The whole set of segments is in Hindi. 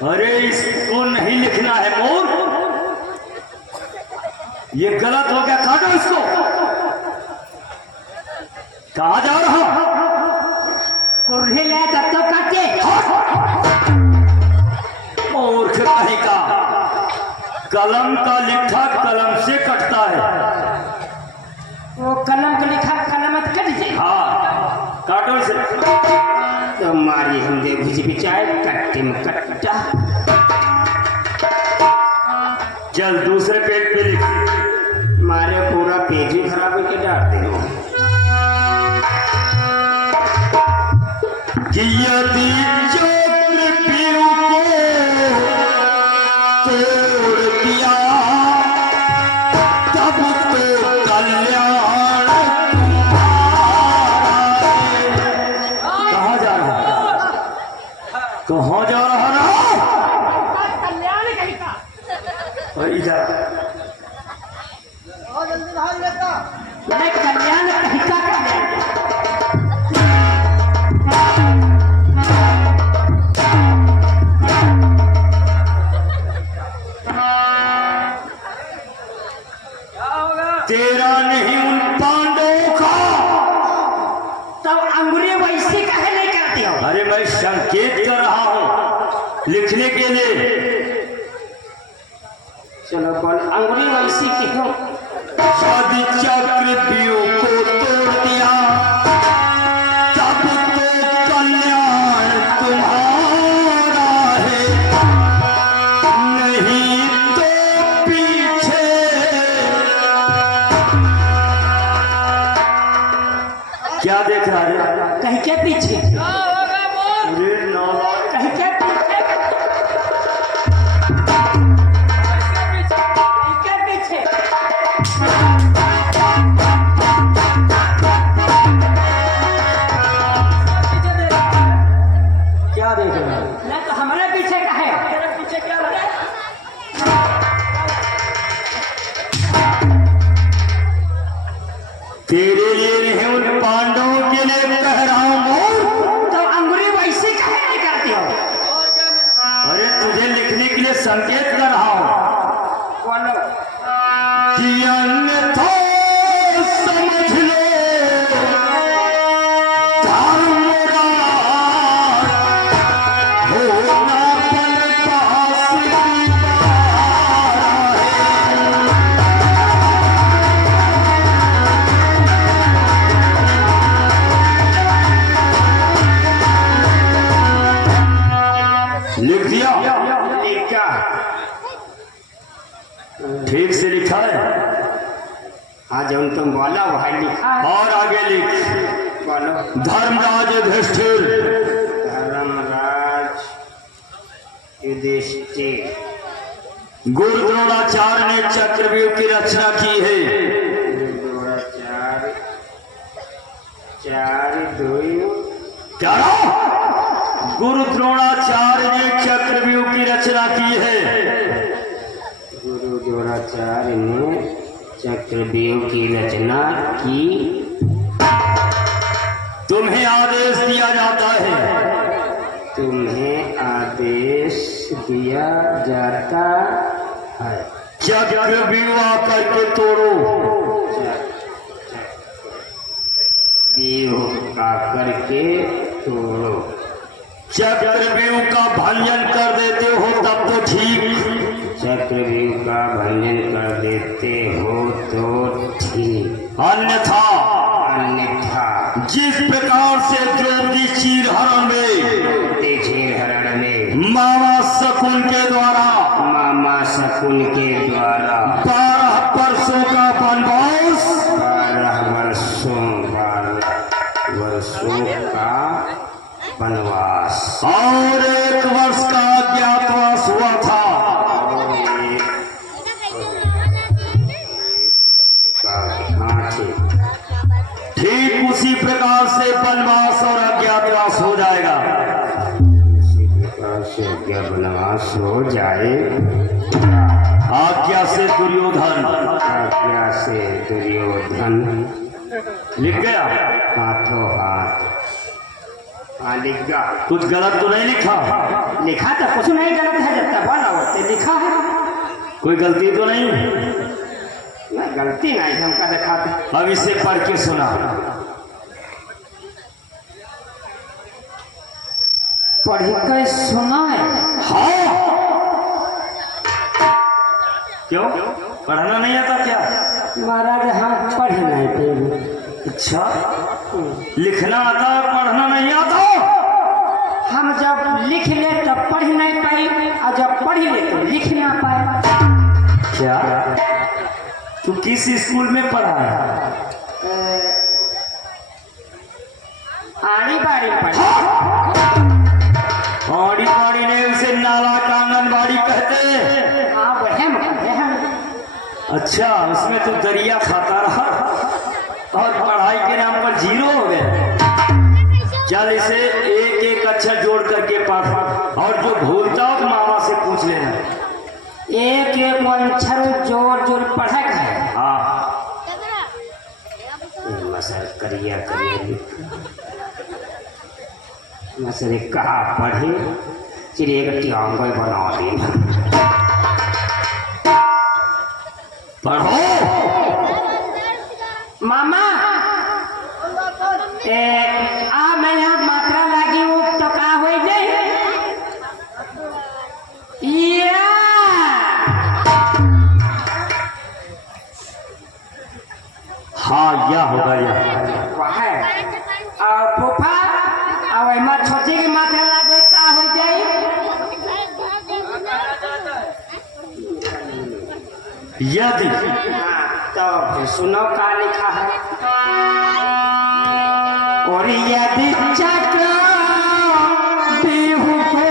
अरे इसको नहीं लिखना है मोर, ये गलत हो गया, काटो इसको। कहा जा रहा कुर्हे ले तब तो काटे। मूर्ख कहीं का, कलम का लिखा कलम से कटता है। वो कलम को लिखा कलम मत कट जाए। हाँ काटो इसे। तो मारी हम दे भुज बिचाए कट्टे में कट्टा। चल दूसरे पेज पे लिख। मारे पूरा पेज ही खराब करके डालते हो। कि यदि चक्र पीऊ को तोड़ दिया तब तो कल्याण कहाँ जा रहा, कहाँ जा रहा ना? कल्याण कहीं का। इधर मैं कल्याण कहीं का कल्याण। तेरा नहीं उन पांडवों का। तब अंगुली वैसे काहे नहीं करती हो? अरे मैं संकेत कर रहा हूं लिखने के लिए। चलो बोल अंगुली वैसे की हो। यदि चक्रव्यूह को तोड़ दिया तब तो कल्याण तुम्हारा है, नहीं तो पीछे। क्या देख रहा है? कहीं के पीछे, अरे नालायक। कहीं के पीछे, कहीं के पीछे। क्या देख रहा है? ना तो हमारे पीछे का है। तेरे पीछे क्या लगा? तेरे लिए नहीं उन पांडवों के लिए कह रहा हूं मोर। तो अंगुली वैसे काहे नहीं करती हो? अरे तुझे लिखने के लिए संकेत कर रहा हूं बोलो। कि अन्यथा समझ लो धर्मराज होना पन पास की बात है। लिख दिया? लिखा। ठीक से लिखा है? हाँ जो तुम बोला वही लिखा। और आगे लिख। बोलो। धर्मराज युधिष्ठिर, धर्मराज युधिष्ठिर, गुरु द्रोणाचार्य ने चक्रव्यूह की रचना की है। द्रोणाचार्य चार दो क्या रहा? गुरु द्रोणाचार्य ने चक्रव्यूह की रचना की है। गुरु द्रोणाचार्य ने चक्रव्यूह की रचना की। तुम्हें आदेश दिया जाता है, तुम्हें आदेश दिया जाता है। चक्रव्यूह आकर के तोड़ो। व्यूह का करके तोड़ो। चक्रव्यूह का भंजन कर देते हो तब तो ठीक। चक्रव्यूह का भंजन कर देते हो तो ठीक, अन्यथा अन्यथा जिस प्रकार से द्रौपदी चीरहरण में मामा शकुन के द्वारा मामा शकुन के द्वारा 12 वर्षों का वनवास 12 वर्षों का वनवास और 1 वर्ष का अज्ञातवास हुआ था। हाँ ठीक उसी प्रकार से वनवास और अज्ञातवास हो जाएगा। इसी प्रकार से वनवास हो जाए। आज्ञा से दुर्योधन, आज्ञा से दुर्योधन लिख गया? हाथों हाथ हाँ लिख गया। कुछ गलत तो नहीं लिखा? लिखा तो कुछ नहीं गलत है, जब तक बोला होते लिखा है। कोई गलती तो नहीं? नहीं गलती नहीं, हमका दिखा दे। अब इसे पढ़ के सुना। पढ़ के सुना है? हाँ। क्यों पढ़ना नहीं आता क्या? महाराज हम पढ़ नहीं पाए। अच्छा, लिखना आता और पढ़ना नहीं आता? हम जब लिख ले तब पढ़ नहीं पाई, और जब पढ़ ले तो लिख ना पाए। क्या तू किस स्कूल में पढ़ा है? आड़ी बाड़ी पढ़ा। आड़ी बाड़ी ने उसे नाला का आंगनबाड़ी कहते हैं। हाँ वह कहते हैं। अच्छा, उसमें तो दरिया खाता रहा और पढ़ाई के नाम पर जीरो हो गए। चल इसे एक एक अक्षर जोड़ करके पढ़, और जो भूलता हो तो मामा से पूछ लेना। एक एक अक्षर जोड़ जोड़ पढ़ा है। हाँ मसर करिया मसरे कहा पढ़े चिड़े गट्टी आंगल बना दे। पढ़ो मामा। आ मैं यहाँ मात्रा लगी हूँ तो का हो जाए? हाँ या होगा या। वह फूफा और छोटे की मात्रा लगे का हो जाए? यदि। तो फिर सुनो का लिखा है। और यदि चक्र बिहू को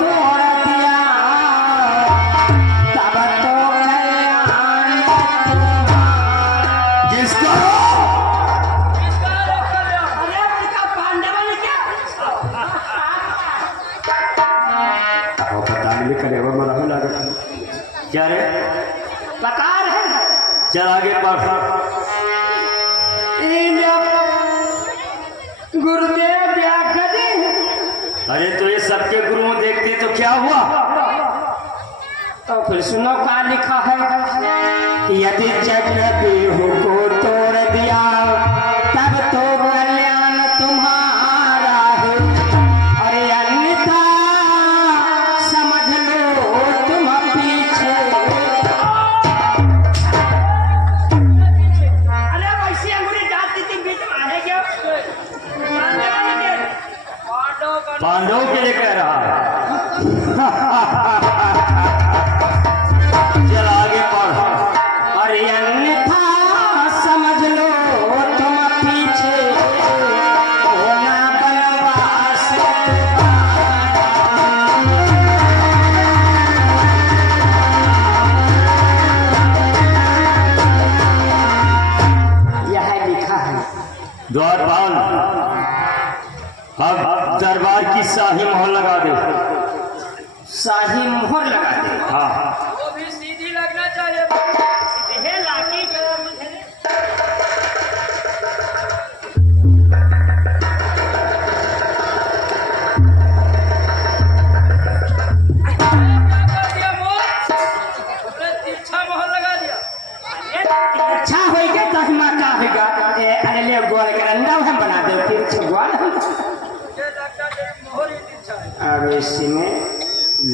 तोड़ दिया तब तो कल्याण। किसका? क्या रे? बकार है। चल आगे पढ़। गुरुदेव व्याख्या। अरे तो ये सबके गुरुओं देखते तो क्या हुआ? तो फिर सुनो क्या लिखा है। यदि चक्र बिहू को तोड़ दिया तब तो कल्याण तुम्हारा है, और अन्यथा समझ लो तुम पीछे। अरे वैसी अंगूरी जाती थी बीच में आने क्या? पांडव के लिए कह रहा है। चल आगे पढ़। और अन्यथा समझ लो तुम पीछे होना बनवास। यह लिखा है। द्वारपाल, अब दरबार की शाही मोहर लगा दे। शाही मोहर लगा दे। हाँ वो भी सीधी लगना चाहिए। तिरछा मोहर लगा दिया। अच्छा होगा तो माता होगा। अरे ले गोल कर अंडा हम बना दे फिर छुगवाल। ये लगता है मोहर ही तिरछा है। अब इसमें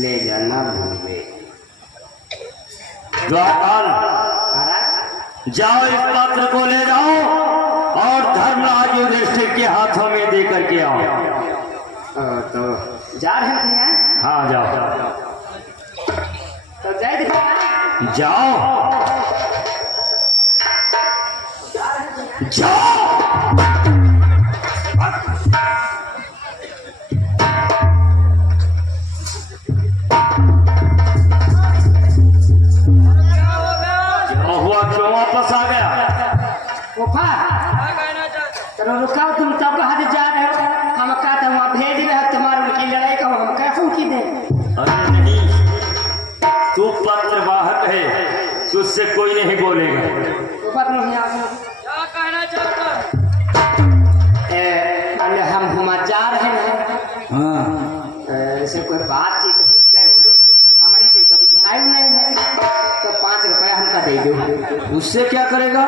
ले जाना भूले। द्वारपाल, जाओ इस पत्र को ले जाओ और धर्मराज युधिष्ठिर के हाथों में दे करके आओ। तो जा रहे हैं। हाँ जाओ तो जय दिखा। जाओ जाओ। हुआ क्यों वापस आ गया? फूफा क्या कहना चाहते? तो रुकाओ, तुम तब कहा जा रहे हो? हम कहते वहाँ भेज रहे हो तुम्हारी उनकी लड़ाई का, हम कैसे की दे? अरे नहीं, तू पत्रवाहक है, तुझसे कोई नहीं बोलेगा। ऊपर नहीं आ। क्या कहना चाहता? हम जा रहे उससे क्या करेगा?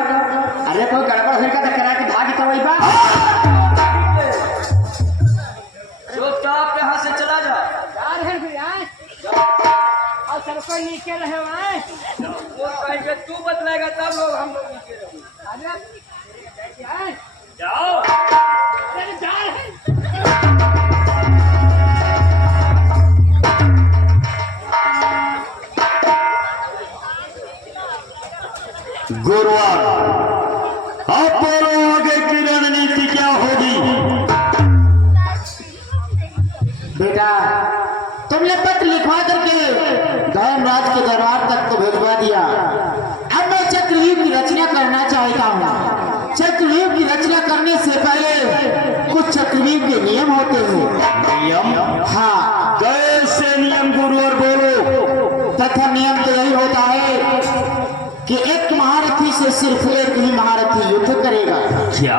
अरे कोई गड़बड़ होगा तो करा के भाग तो वही बात। चुपचाप यहाँ से चला जा। और सब कोई नीचे रहे वहाँ। वो कहेंगे तू बतलाएगा तब लोग हम लोग नीचे रहेंगे। जाओ। गुरुवार अब बोलो आगे की रणनीति क्या होगी? बेटा तुमने पत्र लिखवा करके धर्मराज के दरबार तक तो भिजवा दिया। अब मैं चक्रव्यूह की रचना करना चाहता हूँ। चक्रव्यूह की रचना करने से पहले कुछ चक्रव्यूह के नियम होते हैं। नियम? हाँ, कैसे नियम गुरुवार बोलो? तथा नियम तो यही होता है कि एक महारथी से सिर्फ एक ही महारथी युद्ध करेगा। क्या?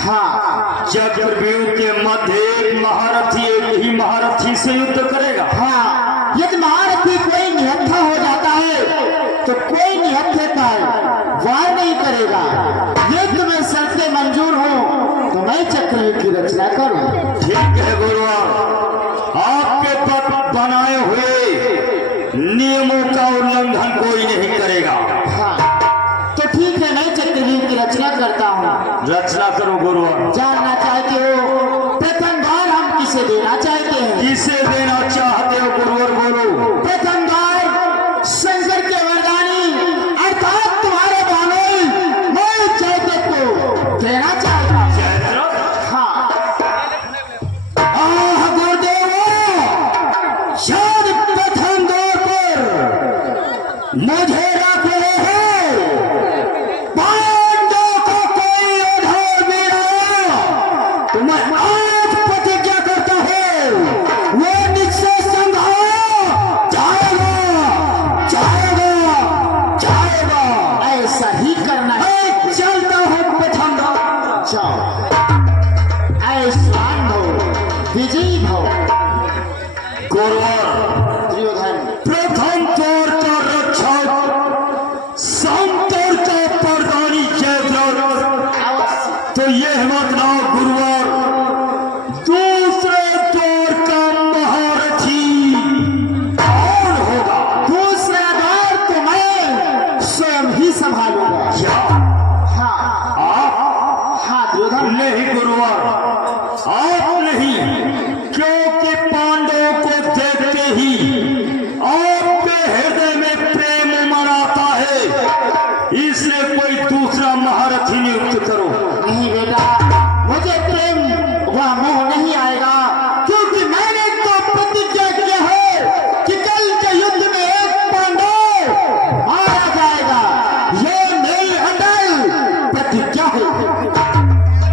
हाँ, चक्रव्यूह के मध्य एक महारथी एक ही महारथी से युद्ध करेगा? हाँ, यदि महारथी कोई निहत्था हो जाता है तो कोई निहत्थे पर वार नहीं करेगा। ये तुम्हें शर्तें मंजूर हो तो मैं चक्रव्यूह की रचना करूं। ठीक है गुरुवार, आपके पद बनाए हुए नियमों का उल्लंघन कोई नहीं करेगा। हाँ, तो ठीक है मैं चक्रव्यूह की रचना करता हूँ। रचना करो गुरुवार। जानना चाहते हो प्रथम द्वार हम किसे देना चाहते हैं? किसे देना चाहते हो गुरुवार बोलो? प्रथम द्वार शंकर के वरदानी अर्थात तुम्हारे भानोई मैं चैत्य को देना चाहता हूँ। हाँ, आह गुरुदेव, शायद प्रथम द्वार पर मुझे रख रहे हैं। पांडवों को कोई उधार मेरा तो मैं आज प्रतिज्ञा करता हूँ वो निश्चय संभाल जाएगा जाएगा जाएगा। ऐसा ही करना है। चलता हूँ प्रथम द्वार। जाओ, ऐश्वान भव विजयी भव। गुरुवार दुर्योधन प्रथम तौर का रक्षक संतर का प्रधानी जयद्रथ, अवश्य तो यह बताओ गुरुवार दूसरे दौर का महारथी कौन होगा? दूसरा द्वार तो मैं स्वयं ही संभालूंगा। क्या हाँ आप? हाँ दुर्योधन, नहीं गुरुवार, आप नहीं, क्योंकि पांडवों को देखते ही आपके हृदय में प्रेम मनाता है, इसलिए कोई दूसरा महारथी नियुक्त करो। नहीं बेटा, मुझे प्रेम व मोह नहीं आएगा, क्योंकि मैंने तो प्रतिज्ञा किया है कि कल के युद्ध में एक पांडव मारा जाएगा। ये मेरी अटल प्रतिज्ञा है।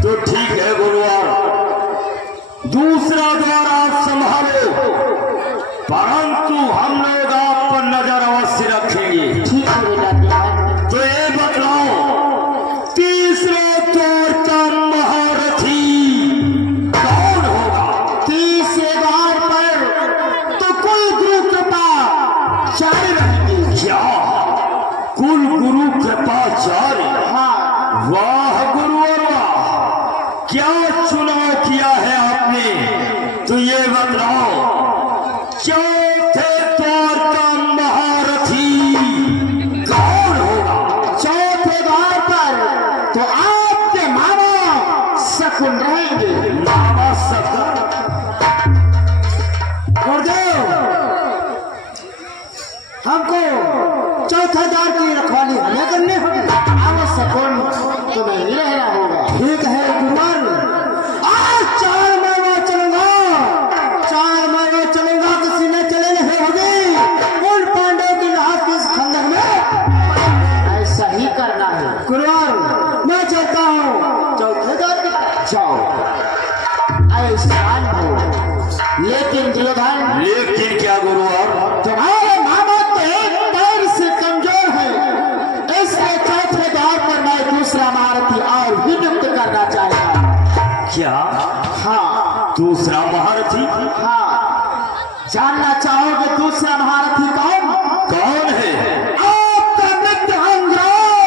तो ठीक है गुरुवार, दूसरा द्वार आप संभालो, परंतु हम लोग आप पर नजर अवश्य रखेंगे। ठीक है बेटा दुर्योधन। तो ये बतलाओ तीसरे दौर का महारथी कौन होगा? तीसरे द्वार पर तो कुल गुरु कृपा जारी रहेगी। क्या कुल गुरु कृपाचार्य? हाँ, वाह गुरुवर वाह, क्या चुनाव किया है आपने। तो ये बतलाओ चौथे द्वार का महारथी कौन होगा? चौथे द्वार पर तो आपके मामा शकुन रहेंगे। मामा शकुन? गुरुदेव, हमको चौथा द्वार की रखवाली हमें करनी होगी। आवश्यक शकुन तुम्हें ही रहना होगा। ठीक है कुमार, आज 4 महीना चलूंगा। 4 महीना चलूंगा, किसी ने चले नहीं होगी। उन पांडव की लाश किस खंडक में ऐसा ही करना है। कुमार मैं चलता हूँ चौथे द्वार की। जाओ, ऐसा हो। लेकिन दुर्योधन, लेकिन क्या गुरुवार? तुम्हारे मामा तो एक पैर से कमजोर है, इसलिए चौथे द्वार पर मैं दूसरा महारथी और भी नियुक्त करना चाहता हूँ। क्या हाँ दूसरा महारथी? हाँ, जानना चाहोगे दूसरा महारथी कौन? कौन है? आपका मित्र अंग्रेज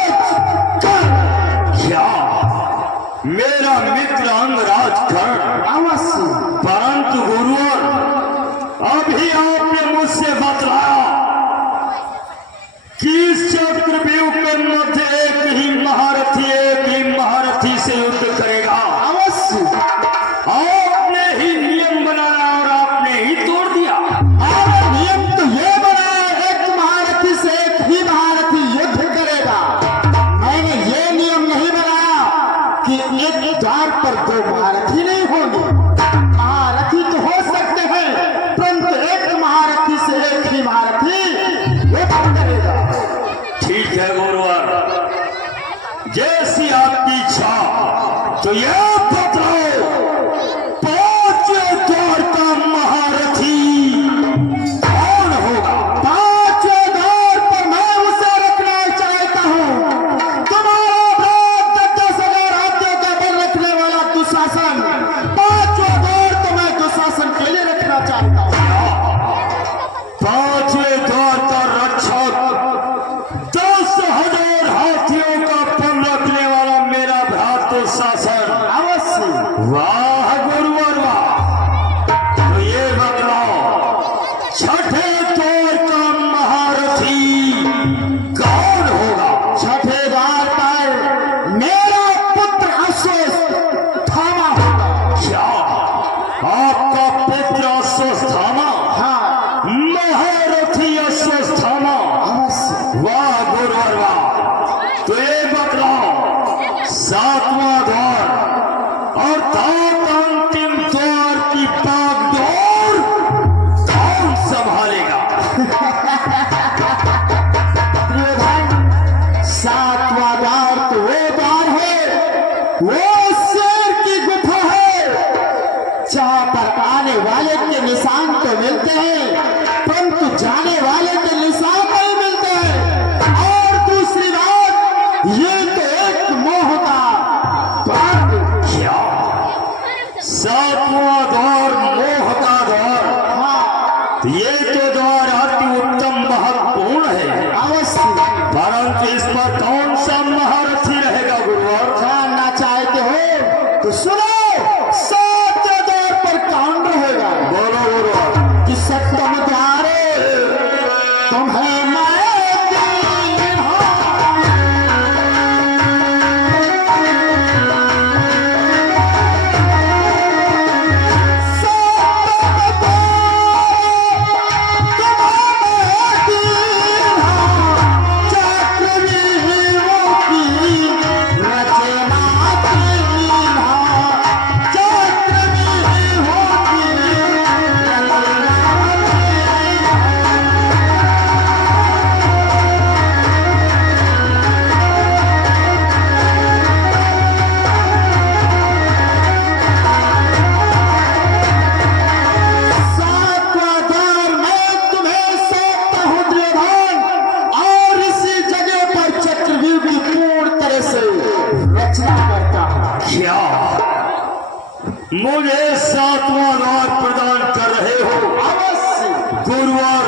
जैसी आपकी इच्छा। तो ये बतलाओ, पांचवें द्वार का महारथी कौन होगा? पांचवें द्वार पर मैं उसे रखना चाहता हूँ। तुम्हारा बाप 10,000 हाथियों का बल रखने वाला दुशासन। पांचवें द्वार तो मैं दुशासन के लिए रखना चाहता हूँ। पांचवें द्वार का रक्षक 10,000 हाथियों का बल रखने वाला मेरा भ्रातृ शासन। अवश्य। वाह गुरुवर वाह। तो ये बतलाओ, छठे द्वार का महारथी कौन होगा? छठे द्वार पर मेरा पुत्र अश्वत्थामा होगा। क्या आपका पुत्र अश्वत्थामा? हाँ, महारथी अश्वत्थामा। अवश्य। वाह गुरुवर वाह। तो ये बतलाओ, सातवां द्वार अर्थात अंतिम द्वार की बागडोर कौन संभालेगा? दुर्योधन, सातवां द्वार तो वो द्वार है, वो शेर की गुफा है, जहां पर आने वाले के निशान तो मिलते हैं, परंतु जाने वाले के निशान नहीं मिलते हैं। और दूसरी बात, ये तो एक मोह का द्वार है। क्या सातवां द्वार मोह का द्वार? हाँ, तो ये तो द्वार अति उत्तम महत्वपूर्ण है, अवश्य। परंतु इस पर कौन सा महारथी रहेगा गुरुवर? जानना चाहते हो तो सुनो, सातवें द्वार पर कौन रहेगा? बोलो गुरुवर। कि सप्तम द्वारे तुम्हें मैं दीन हूँ। सप्तम द्वारे तुम्हें मैं दीन हूँ। चक्रव्यूहों की रचना कीन हूँ। चक्रव्यूहों की रचना सातवां द्वार मैं तुम्हें सौंपता हूँ दुर्योधन, और इसी जगह पर चक्रव्यूह की पूर्ण तरह से रचना करता हूँ। क्या मुझे सातवां द्वार प्रदान कर रहे हो? अवश्य। गुरुवर,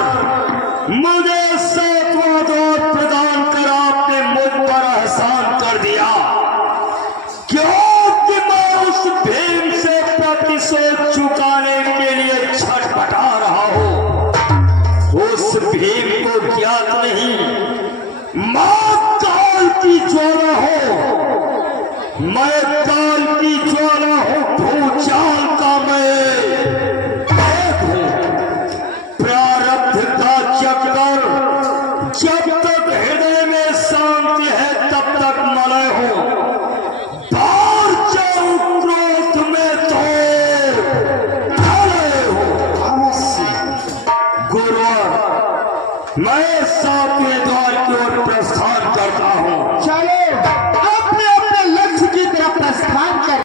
मुझे सातवां द्वार प्रदान कर आपने मुझ पर एहसान कर दिया, क्योंकि मैं उस भीम से प्रतिशोध चुकाने के लिए छटपटा रहा हूं। उस भीम को ज्ञात नहीं मां काल की ज्वाला हो, मैं काल की ज्वाला हूं, भूचाल का मैं भेद हूं। प्रारब्ध का चक्कर जब तक हृदय में शांति है तब तक मलय हो, बाहर जाऊं क्रोध में तो प्रलय हो। अवश्य। गुरुवर, मैं सातवें द्वार की ओर प्रस्थान करता हूं। चलो अपने अपने लक्ष्य की तरफ प्रस्थान कर।